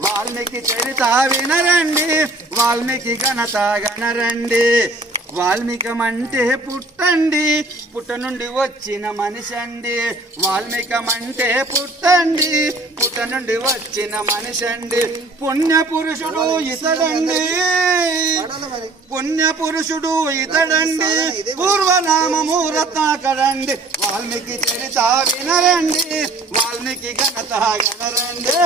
వాల్మీకి చరిత వినరండి వాల్మీకి ఘనత గణరండి వాల్మీకమంటే పుట్టండి పుట్ట నుండి వచ్చిన మనిషి అండి వాల్మీకమంటే పుట్టండి పుట్ట నుండి వచ్చిన మనిషి అండి పుణ్య పురుషుడు ఇతడండి. పుణ్య పురుషుడు ఇతడండి. పూర్వనామము రత్నాకరండి. వాల్మీకి చరిత వినరండి. వాల్మీకి ఘనత గనరండి.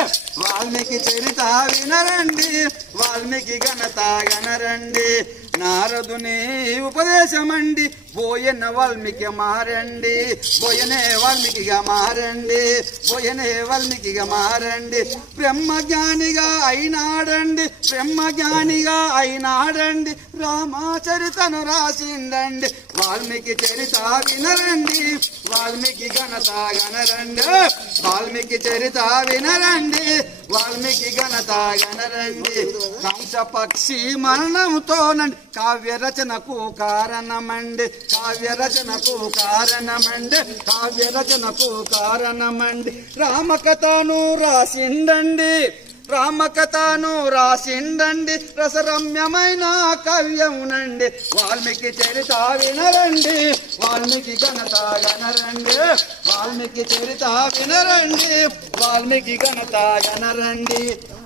వాల్మీకి చరిత వినరండి. వాల్మీకి ఘనత గనరండి. నారదుని ఉపదేశమండి. పోయన వాల్మీకి మారండి. పోయనే వాల్మీకిగా మారండి. పోయనే వాల్మీకిగా మారండి. బ్రహ్మజ్ఞానిగా అయినాడండి. బ్రహ్మజ్ఞానిగా అయినాడండి. రామాచరితను రాసిందండి. వాల్మీకి చరిత వినరండి వాల్మీకి ఘనత గనరండి వాల్మీకి చరిత వినరండి వాల్మీకి ఘనత గనరండి కంస పక్షి మరణంతోనండి కావ్య రచనకు కారణమండి. కావ్య రచనకు కారణమండి. కావ్య రచనకు కారణమండి. రామకథను రాసిందండి. రామకథను రాసిండండి రసరమ్యమైన కవ్యమునండి వాల్మీకి చరిత వినరండి వాల్మీకి ఘనత గనరండి వాల్మీకి చరిత వినరండి వాల్మీకి ఘనత గనరండి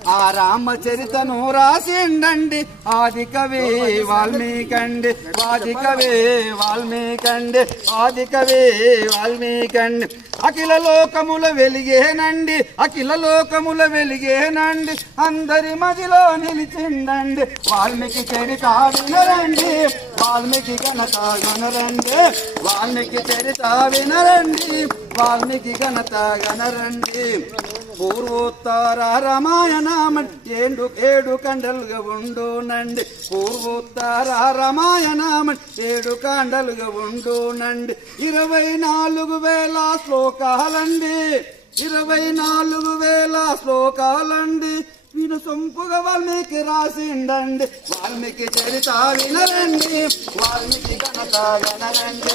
ఆ రామచరితను రాసిండండి ఆది కవి వాల్మీకండి ఆది కవి వాల్మీకండి ఆది కవి వాల్మీకండి. అఖిల లోకముల వెలిగేనండి అఖిల లోకముల వెలిగేనండి అందరి మదిలో నిలిచిందండి వాల్మీకి చరిత వినరండి వాల్మీకి ఘనత గనరండి వాల్మీకి చరిత వినరండి వాల్మీకి ఘనత గనరండి పూర్వోత్తర రామాయణ ఏడు ఏడు కండలుగా ఉండునండి. పూర్వోత్తర రామాయణం ఏడు కండలుగా ఉండునండి. ఇరవై నాలుగు వేల శ్లోకాలండి. ఇరవై నాలుగు వేల శ్లోకాలండి. విను సొంపుగా వాల్మీకి రాసిండండి. వాల్మీకి చరిత వినరండి వాల్మీకి ఘనత గనరండి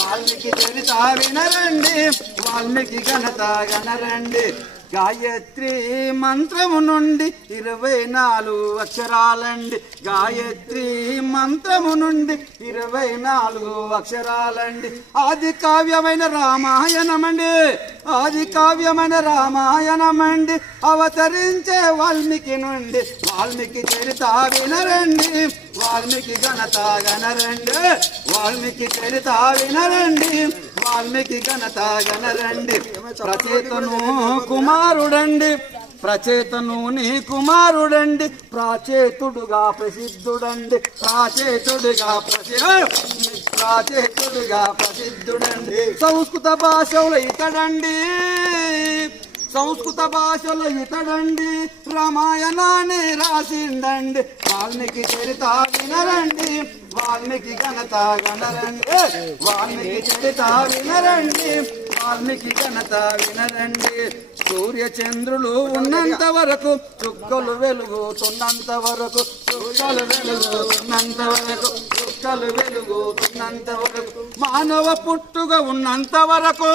వాల్మీకి చరిత వినరండి వాల్మీకి ఘనత గనరండి గాయత్రి మంత్రము నుండి ఇరవై నాలుగు అక్షరాలండి. గాయత్రి మంత్రము నుండి ఇరవై నాలుగు అక్షరాలండి. ఆది కావ్యమైన రామాయణమండి. ఆది కావ్యమైన రామాయణమండి. అవతరించే వాల్మీకి నుండి వాల్మీకి చరిత వినరండి. వాల్మీకి ఘనత గనరండి వాల్మీకి చరిత వినరండి. వాల్మీకి ఘనత గణరండి. ప్రచేతను కుమారుడండి. ప్రచేతను నీ కుమారుడండి. ప్రాచేతుడుగా ప్రసిద్ధుడండి. ప్రాచేతుడిగా ప్రసిద్ధ ప్రాచేతుడిగా ప్రసిద్ధుడండి. సంస్కృత భాషలో ఇతడండి. సంస్కృత భాషలో ఇతడండి రామాయణాన్ని రాసిండండి వాల్మీకి చరిత వినరండి వాల్మీకి ఘనత గణరండి వాల్మీకి చరిత వినరండి వాల్మీకి ఘనత వినరండి. సూర్యచంద్రులు ఉన్నంత వరకు చుక్కలు వెలుగుతున్నంత వరకు చుక్కలు వెలుగుతున్నంత వరకు చుక్కలు వెలుగుతున్నంత వరకు మానవ పుట్టుగా ఉన్నంత వరకు.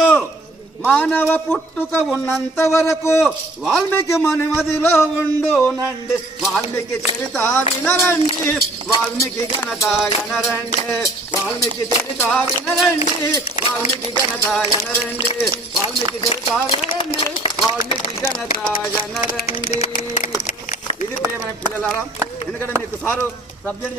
మానవ పుట్టుక ఉన్నంత వరకు వాల్మీకి మనిమదిలో ఉండునండి వాల్మీకి చరిత వినరండి. వాల్మీకి ఘనత గనరండి వాల్మీకి చరిత వినరండి. వాల్మీకి ఘనత గనరండి వాల్మీకి చరిత వినరండి. వాల్మీకి ఘనత గనరండి ఇది ప్రియమైన పిల్లలారా ఎందుకంటే మీకు సారు సబ్జెక్ట్